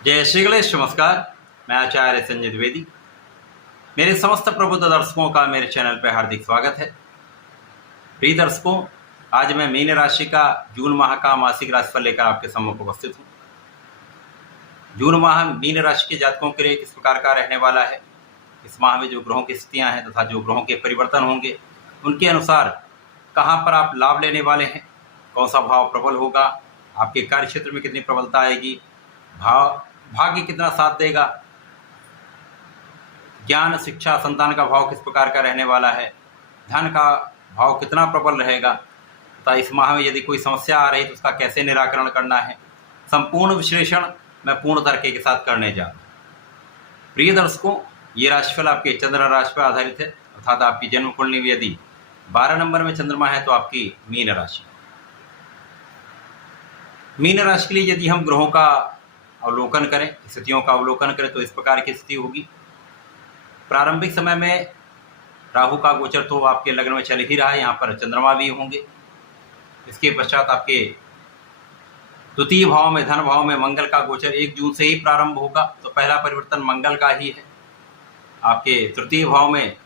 जय श्री गणेश। नमस्कार। मैं आचार्य संजय द्विवेदी। मेरे समस्त प्रबुद्ध दर्शकों का मेरे चैनल पर हार्दिक स्वागत है। प्रिय दर्शकों, आज मैं मीन राशि का जून माह का मासिक राशिफल लेकर आपके सम्मुख उपस्थित हूँ। जून माह मीन राशि के जातकों के लिए किस प्रकार का रहने वाला है, इस माह में जो ग्रहों की स्थितियाँ हैं तथा जो ग्रहों के परिवर्तन होंगे उनके अनुसार कहाँ पर आप लाभ लेने वाले हैं, कौन सा भाव प्रबल होगा, आपके कार्य क्षेत्र में कितनी प्रबलता आएगी, भाग्य कितना साथ देगा, ज्ञान शिक्षा संतान का भाव किस प्रकार का रहने वाला है, धन का भाव कितना प्रबल रहेगा तथा इस माह में यदि कोई समस्या आ रही तो उसका कैसे निराकरण करना है, संपूर्ण विश्लेषण मैं पूर्ण तरीके के साथ करने जा रहा हूँ। प्रिय दर्शकों, ये राशिफल आपके चंद्र राशि पर आधारित है, अर्थात आपकी जन्म कुंडली में यदि 12 नंबर में चंद्रमा है तो आपकी मीन राशि। मीन राशि के लिए यदि हम ग्रहों का अवलोकन करें, स्थितियों का अवलोकन करें तो इस प्रकार की स्थिति होगी। प्रारंभिक समय में राहु का गोचर तो आपके लग्न में चल ही रहा है, यहाँ पर चंद्रमा भी होंगे। इसके पश्चात आपके द्वितीय भाव में धन भाव में मंगल का गोचर 1 जून से ही प्रारंभ होगा, तो पहला परिवर्तन मंगल का ही है। आपके तृतीय भाव में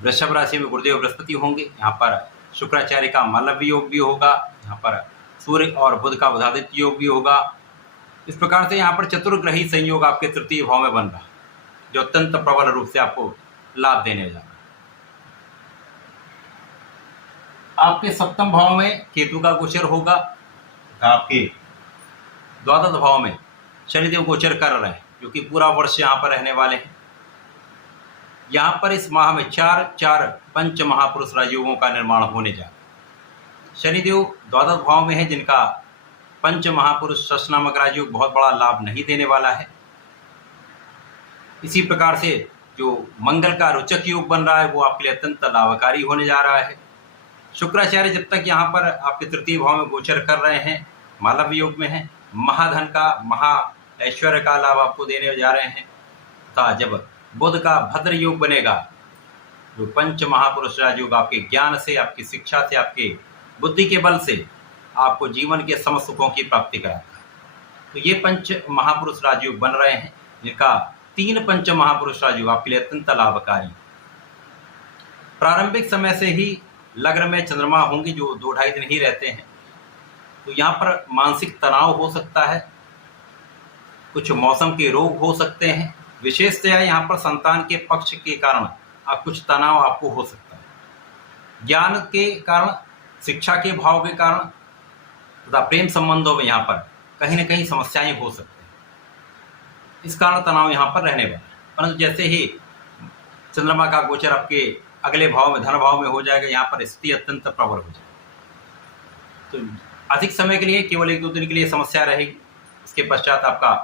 वृषभ राशि में गुरुदेव बृहस्पति होंगे, यहाँ पर शुक्राचार्य का मालव्य योग भी होगा, यहाँ पर सूर्य और बुध का बुधादित्य योग भी होगा। इस प्रकार से यहाँ पर चतुर्ग्रही संयोग आपके तृतीय भाव में बन रहा है, जो अत्यंत प्रबल रूप से आपको लाभ देने जा रहा है। आपके सप्तम भाव में केतु का गोचर होगा, आपके द्वादश भाव में शनिदेव गोचर कर रहे हैं, जो कि पूरा वर्ष यहाँ पर रहने वाले हैं। यहाँ पर इस माह में 4 पंच महापुरुष राजयोगों का निर्माण होने जा रहा है। शनिदेव द्वादश भाव में है, जिनका पंच महापुरुष षष्ठ नामक राजयोग बहुत बड़ा लाभ नहीं देने वाला है। इसी प्रकार से जो मंगल का रोचक योग बन रहा है वो आपके लिए अत्यंत लाभकारी होने जा रहा है। शुक्राचार्य जब तक यहाँ पर आपके तृतीय भाव में गोचर कर रहे हैं, मालव्य योग में हैं, महाधन का महा ऐश्वर्य का लाभ आपको देने जा रहे हैं। तथा जब बुध का भद्र योग बनेगा, जो पंच महापुरुष राजयोग आपके ज्ञान से, आपकी शिक्षा से, आपके बुद्धि के बल से आपको जीवन के समस्त सुखों की प्राप्ति कराता है। तो ये पंच महापुरुष राजयोग बन रहे हैं, जिनका 3 पंच महापुरुष राजयोग आपके लिए अत्यंत लाभकारी। प्रारंभिक समय से ही लग्न में चंद्रमा होंगे, जो 2-2.5 दिन ही रहते हैं। तो यहाँ पर मानसिक तनाव हो सकता है, कुछ मौसम के रोग हो सकते हैं। विशेषतया यहाँ पर संतान के पक्ष के कारण कुछ तनाव आपको हो सकता है। ज्ञान के कारण, शिक्षा के भाव के कारण तथा प्रेम संबंधों में यहाँ पर कहीं न कहीं समस्याएं हो सकती हैं। इस कारण तनाव यहाँ पर रहने वाला है। परंतु जैसे ही चंद्रमा का गोचर आपके अगले भाव में, धन भाव में हो जाएगा, यहाँ पर स्थिति अत्यंत प्रबल हो जाएगी। तो अधिक समय के लिए, केवल 1-2 दिन के लिए समस्या रहेगी। इसके पश्चात आपका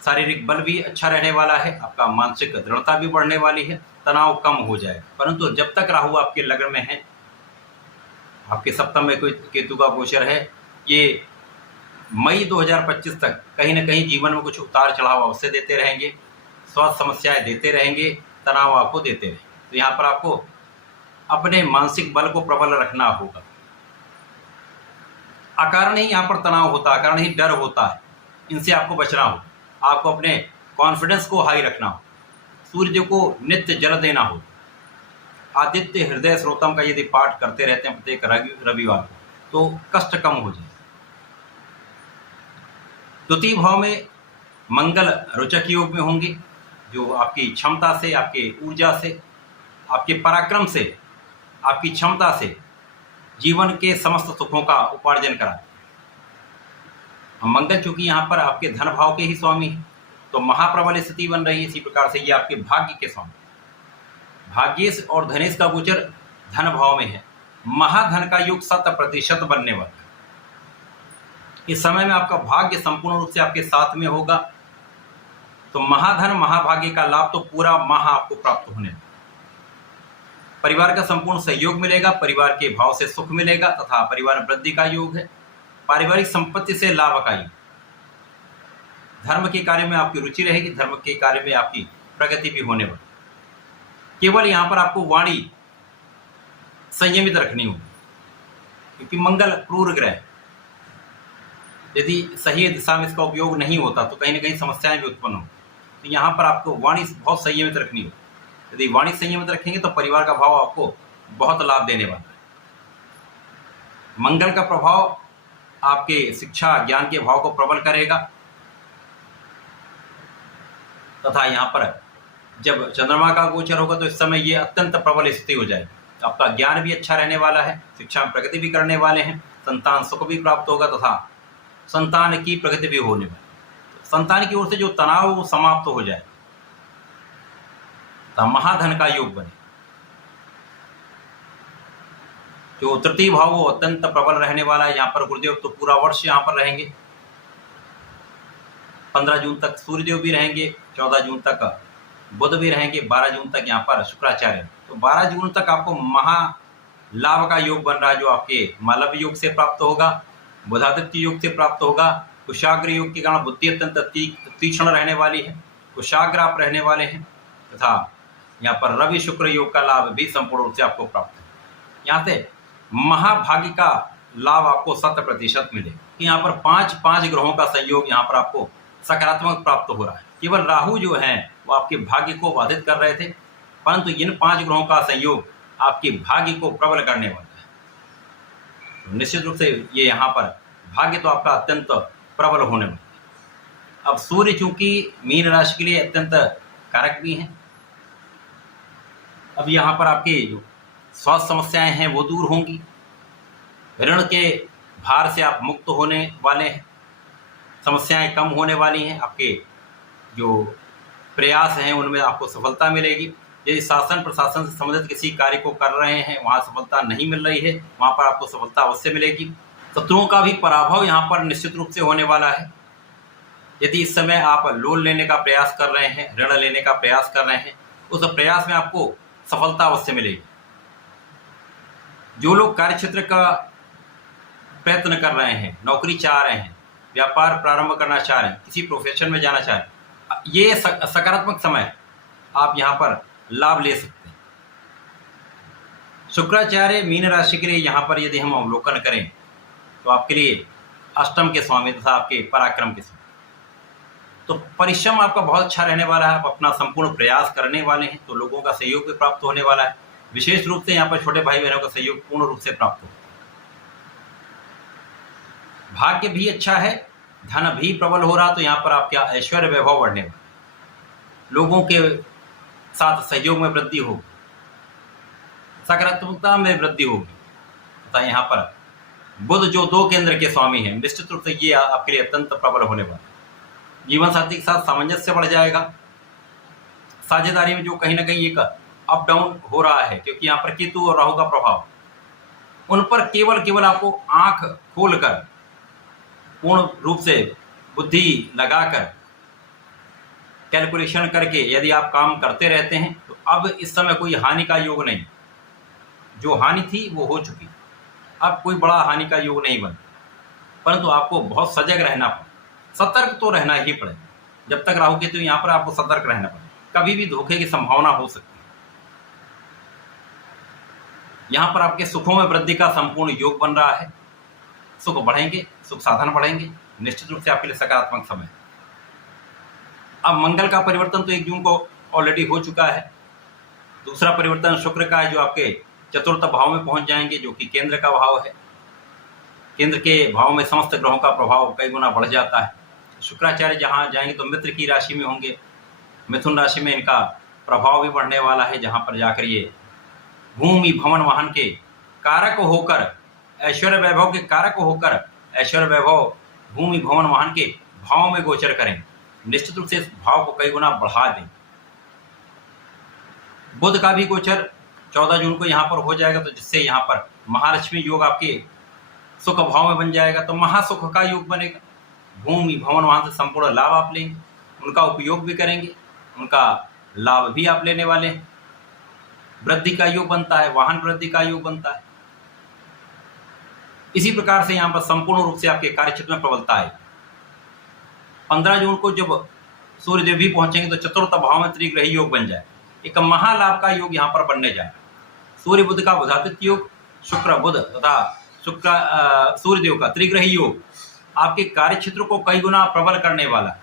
शारीरिक बल भी अच्छा रहने वाला है, आपका मानसिक दृढ़ता भी बढ़ने वाली है, तनाव कम हो जाएगा। परंतु जब तक राहु आपके लग्न में है, आपके सप्तम में कोई केतु का गोचर है, ये मई 2025 तक कहीं ना कहीं जीवन में कुछ उतार चढ़ाव अवश्य देते रहेंगे, स्वास्थ्य समस्याएं देते रहेंगे, तनाव आपको देते रहेंगे। तो यहाँ पर आपको अपने मानसिक बल को प्रबल रखना होगा। अकारण ही यहाँ पर तनाव होता है, अकारण ही डर होता है, इनसे आपको बचना हो। आपको अपने कॉन्फिडेंस को हाई रखना हो, सूर्य को नित्य जल देना हो। आदित्य हृदय स्रोतम का यदि पाठ करते रहते हैं प्रत्येक रविवार तो कष्ट कम हो जाए। द्वितीय भाव में मंगल रोचक योग में होंगे, जो आपकी क्षमता से, आपके ऊर्जा से, आपके पराक्रम से, आपकी क्षमता से जीवन के समस्त सुखों का उपार्जन कराते हैं। मंगल चूंकि यहाँ पर आपके धन भाव के ही स्वामी हैं, तो महाप्रबल स्थिति बन रही है। इसी प्रकार से ये आपके भाग्य के स्वामी, भाग्येश और धनेश का गोचर धन भाव में है। महाधन का योग 100% बनने वाला है। इस समय में आपका भाग्य संपूर्ण रूप से आपके साथ में होगा, तो महाधन महाभाग्य का लाभ तो पूरा माह आपको प्राप्त होने वाला। परिवार का संपूर्ण सहयोग मिलेगा, परिवार के भाव से सुख मिलेगा तथा परिवार वृद्धि का योग है। पारिवारिक संपत्ति से लाभ का योग। धर्म के कार्य में आपकी रुचि रहेगी, धर्म के कार्य में आपकी प्रगति भी होने वाली। केवल यहाँ पर आपको वाणी संयमित रखनी होगी, क्योंकि मंगल क्रूर ग्रह, यदि सही दिशा में इसका उपयोग नहीं होता तो कहीं ना कहीं समस्याएं भी उत्पन्न हो। तो यहाँ पर आपको वाणी बहुत संयमित रखनी हो। यदि वाणी संयमित रखेंगे तो परिवार का भाव आपको बहुत लाभ देने वाला है। मंगल का प्रभाव आपके शिक्षा ज्ञान के भाव को प्रबल करेगा तथा यहाँ पर जब चंद्रमा का गोचर होगा तो इस समय ये अत्यंत प्रबल स्थिति हो जाएगी। आपका ज्ञान भी अच्छा रहने वाला है, शिक्षा में प्रगति भी करने वाले हैं, संतान सुख भी प्राप्त होगा तथा संतान की प्रगति भी होने वाली। संतान की ओर से जो तनाव वो समाप्त हो जाए तथा महाधन का योग बने। जो तृतीय भाव वो अत्यंत प्रबल रहने वाला है। यहाँ पर गुरुदेव तो पूरा वर्ष यहाँ पर रहेंगे। 15 जून तक सूर्यदेव भी रहेंगे, 14 जून तक बुध भी रहेंगे, 12 जून तक यहाँ पर शुक्राचार्य। तो 12 जून तक आपको महा लाभ का योग बन रहा है, जो आपके मालव योग से प्राप्त होगा, बुधादित्य योग से प्राप्त होगा। कुशाग्र योग के कारण बुद्धि अत्यंत तीक्ष्ण रहने वाली है, कुशाग्र आप रहने वाले हैं तथा यहाँ पर रवि शुक्र योग का लाभ भी संपूर्ण रूप से आपको प्राप्त है। यहाँ से महाभाग्य का लाभ आपको 100% मिलेगा। यहाँ पर 5 ग्रहों का संयोग यहाँ पर आपको सकारात्मक प्राप्त हो रहा है। केवल राहु जो है वो आपके भाग्य को बाधित कर रहे थे, परंतु इन 5 ग्रहों का संयोग आपके भाग्य को प्रबल करने वाला है। तो निश्चित रूप से ये यहाँ पर भाग्य तो आपका अत्यंत प्रबल होने वाला है। अब सूर्य चूंकि मीन राशि के लिए अत्यंत कारक भी हैं, अब यहाँ पर आपके जो स्वास्थ्य समस्याएं हैं वो दूर होंगी, ऋण के भार से आप मुक्त होने वाले हैं, समस्याएं कम होने वाली हैं, आपके जो प्रयास हैं उनमें आपको सफलता मिलेगी। यदि शासन प्रशासन से संबंधित किसी कार्य को कर रहे हैं वहाँ सफलता नहीं मिल रही है, वहाँ पर आपको सफलता अवश्य मिलेगी। शत्रुओं का भी पराभव यहाँ पर निश्चित रूप से होने वाला है। यदि इस समय आप लोन लेने का प्रयास कर रहे हैं, ऋण लेने का प्रयास कर रहे हैं, उस प्रयास में आपको सफलता अवश्य मिलेगी। जो लोग कार्य क्षेत्र का प्रयत्न कर रहे हैं, नौकरी चाह रहे हैं, व्यापार प्रारंभ करना चाह रहे हैं, किसी प्रोफेशन में जाना चाह रहे हैं, ये सकारात्मक समय आप यहाँ पर लाभ ले सकते हैं। शुक्राचार्य मीन राशि के लिए यहाँ पर यदि हम अवलोकन करें तो आपके लिए अष्टम के स्वामी तथा आपके पराक्रम के स्वामी, तो परिश्रम आपका बहुत अच्छा रहने वाला है। आप अपना संपूर्ण प्रयास करने वाले हैं तो लोगों का सहयोग भी प्राप्त होने वाला है। विशेष रूप से यहाँ पर छोटे भाई बहनों का सहयोग पूर्ण रूप से प्राप्त होगा। भाग्य भी अच्छा है, धन भी प्रबल हो रहा, तो यहाँ पर आपका ऐश्वर्य वैभव बढ़ने वाला, लोगों के साथ सहयोग में वृद्धि होगी, सकारात्मकता में वृद्धि होगी तथा यहाँ पर बुध जो 2 केंद्र के स्वामी हैं, निश्चित रूप से ये आपके लिए अत्यंत प्रबल होने वाला है। जीवन साथी के साथ सामंजस्य बढ़ जाएगा। साझेदारी में जो कहीं ना कहीं एक अप डाउन हो रहा है, क्योंकि यहाँ पर केतु और राहु का प्रभाव, उन पर केवल आपको आंख खोलकर पूर्ण रूप से बुद्धि लगाकर कैलकुलेशन करके यदि आप काम करते रहते हैं तो अब इस समय कोई हानि का योग नहीं। जो हानि थी वो हो चुकी, अब कोई बड़ा हानि का योग नहीं बना, परंतु आपको बहुत सजग रहना पड़े, सतर्क तो रहना ही पड़े। जब तक राहु केतु यहाँ पर आपको सतर्क रहना पड़े, कभी भी धोखे की संभावना हो सकती है। यहाँ पर आपके सुखों में वृद्धि का संपूर्ण योग बन रहा है, सुख बढ़ेंगे, सुख साधन बढ़ेंगे, निश्चित रूप से आपके लिए सकारात्मक समय। अब मंगल का परिवर्तन तो 1 जून को ऑलरेडी हो चुका है। दूसरा परिवर्तन शुक्र का है, जो आपके चतुर्थ भाव में पहुंच जाएंगे, जो कि केंद्र का भाव है। केंद्र के भाव में समस्त ग्रहों का प्रभाव कई गुना बढ़ जाता है। शुक्राचार्य जहाँ जाएंगे तो मित्र की राशि में होंगे, मिथुन राशि में इनका प्रभाव भी बढ़ने वाला है, जहाँ पर जाकर ये भूमि भवन वाहन के कारक होकर, ऐश्वर्य वैभव के कारक होकर, ऐश्वर्य वैभव भूमि भवन वाहन के भाव में गोचर करें, निश्चित रूप से इस भाव को कई गुना बढ़ा दें। बुध का भी गोचर 14 जून को यहाँ पर हो जाएगा, तो जिससे यहाँ पर महालक्ष्मी योग आपके सुख भाव में बन जाएगा, तो महासुख का योग बनेगा। भूमि भवन वाहन से संपूर्ण लाभ आप लेंगे, उनका उपयोग भी करेंगे, उनका लाभ भी आप लेने वाले हैं। वृद्धि का योग बनता है, वाहन वृद्धि का योग बनता है। इसी प्रकार से यहाँ पर संपूर्ण रूप से आपके कार्य क्षेत्र में प्रबलता है। 15 जून को जब सूर्यदेव भी पहुंचेंगे तो चतुर्थ भाव में त्रिग्रही योग बन जाए, एक महालाभ का योग यहाँ पर बनने जाए। सूर्य बुध का बुधादित्य योग, शुक्र बुध तथा सूर्यदेव का त्रिग्रही योग आपके कार्यक्षेत्र को कई गुना प्रबल करने वाला है।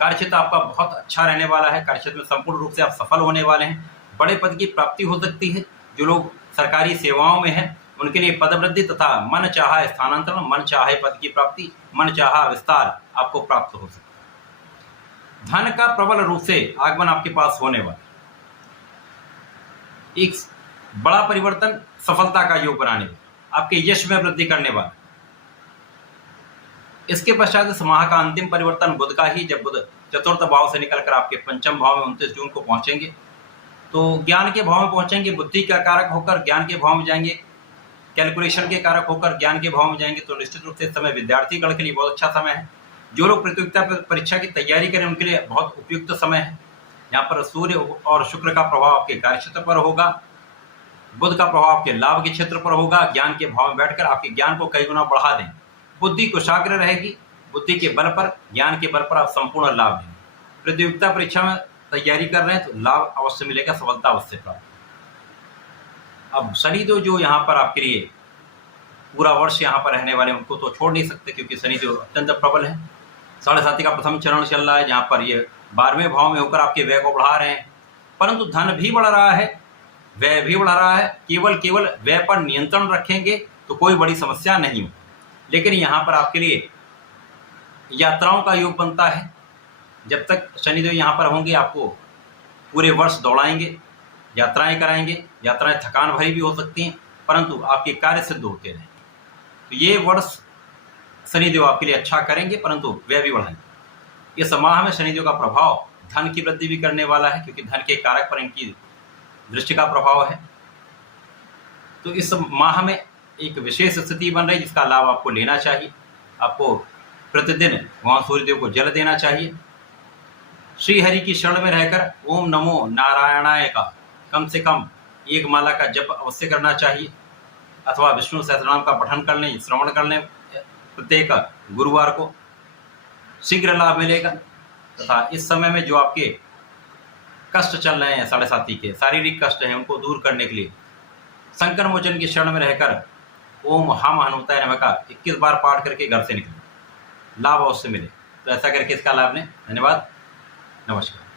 कार्यक्षेत्र आपका बहुत अच्छा रहने वाला है। कार्यक्षेत्र में संपूर्ण रूप से आप सफल होने वाले हैं। बड़े पद की प्राप्ति हो सकती है। जो लोग सरकारी सेवाओं में हैं उनके लिए पदवृद्धि तथा मन चाहा स्थानांतरण, मन चाहे पद की प्राप्ति, मन चाहा विस्तार आपको प्राप्त हो सकता है। धन का प्रबल रूप से आगमन आपके पास होने वाला है। एक बड़ा परिवर्तन सफलता का योग बनाने वाला, आपके यश में वृद्धि करने वाला। इसके पश्चात इस माह का अंतिम परिवर्तन बुध का ही, जब बुध चतुर्थ भाव से निकलकर आपके पंचम भाव में 29 जून को पहुंचेंगे तो ज्ञान के भाव में पहुंचेंगे। बुद्धि का कारक होकर ज्ञान के भाव में जाएंगे, कैलकुलेशन के कारक होकर ज्ञान के भाव में जाएंगे। तो निश्चित रूप से इस समय विद्यार्थी गण के लिए बहुत अच्छा समय है। जो लोग प्रतियोगिता परीक्षा की तैयारी करें उनके लिए बहुत उपयुक्त समय है। यहाँ पर सूर्य और शुक्र का प्रभाव आपके कार्यक्षेत्र पर होगा, बुध का प्रभाव आपके लाभ के क्षेत्र पर होगा। ज्ञान के भाव में बैठकर आपके ज्ञान को कई गुना बढ़ा दें। बुद्धि कुशाग्र रहेगी। बुद्धि के बल पर, ज्ञान के बल पर आप संपूर्ण लाभ लेंगे। प्रतियोगिता परीक्षा में तैयारी कर रहे हैं तो लाभ अवश्य मिलेगा, सफलता अवश्य प्राप्त। अब शनिदेव जो यहाँ पर आपके लिए पूरा वर्ष यहाँ पर रहने वाले उनको तो छोड़ नहीं सकते, क्योंकि शनिदेव अत्यंत प्रबल है। 7.5 का प्रथम चरण चल रहा है, जहाँ पर ये 12वें भाव में होकर आपके व्यय को बढ़ा रहे हैं। परंतु धन भी बढ़ रहा है, व्यय भी बढ़ रहा है। केवल व्यय पर नियंत्रण रखेंगे तो कोई बड़ी समस्या नहीं हो। लेकिन यहाँ पर आपके लिए यात्राओं का योग बनता है। जब तक शनिदेव यहाँ पर होंगे आपको पूरे वर्ष दौड़ाएंगे, यात्राएं कराएंगे। यात्राएं थकान भरी भी हो सकती हैं, परंतु आपके कार्य सिद्ध होते रहें। तो ये वर्ष शनिदेव आपके लिए अच्छा करेंगे, परंतु व्यय भी बढ़ाएंगे। इस माह में शनिदेव का प्रभाव धन की वृद्धि भी करने वाला है, क्योंकि धन के कारक पर इनकी दृष्टि का प्रभाव है। तो इस माह में एक विशेष स्थिति बन रही है जिसका लाभ आपको लेना चाहिए। आपको प्रतिदिन भगवान सूर्यदेव को जल देना चाहिए। श्री हरि की शरण में रहकर ओम नमो नारायणाय का कम से कम 1 माला का जप अवश्य करना चाहिए, अथवा विष्णु सहस्रनाम का पठन कर लें, श्रवण कर लें प्रत्येक गुरुवार को। शीघ्र लाभ मिलेगा। तथा इस समय में जो आपके कष्ट चल रहे हैं, 7.5 के शारीरिक कष्ट हैं, उनको दूर करने के लिए संकट मोचन की शरण में रहकर ओम हम हनुमताय नमः का 21 बार पाठ करके घर से निकलें, लाभ अवश्य मिले। तो ऐसा करके इसका लाभ लें। धन्यवाद, नमस्कार।